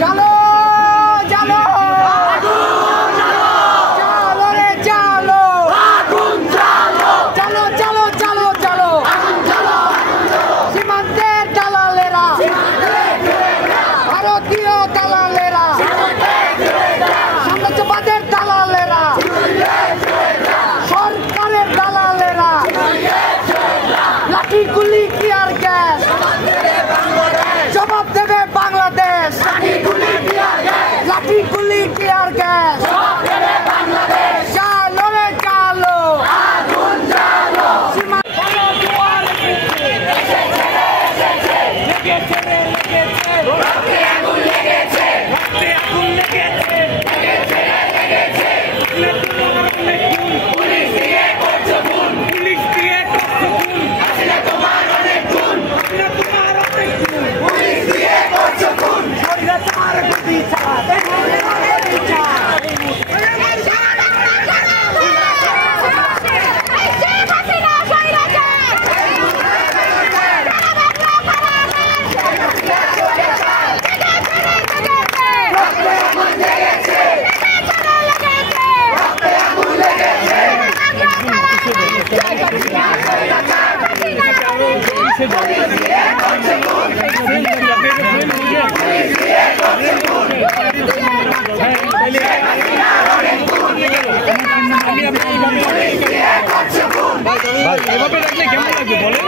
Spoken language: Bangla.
চলো চলো চলো রে চলো চলো চলো চলো চলো সীমান্তের দালালেরা ভারতীয় দালালেরা সাম্রাজ্যবাদের দালালেরা সরকারের দালালেরা লাঠি গুলি টিয়ার গ্যাস জবাব দেবে বাংলাদেশ লাঠি গুলি টিয়ার গ্যাস চালো রে চালো এভাবে রাখলে কেমন লাগবে বলে?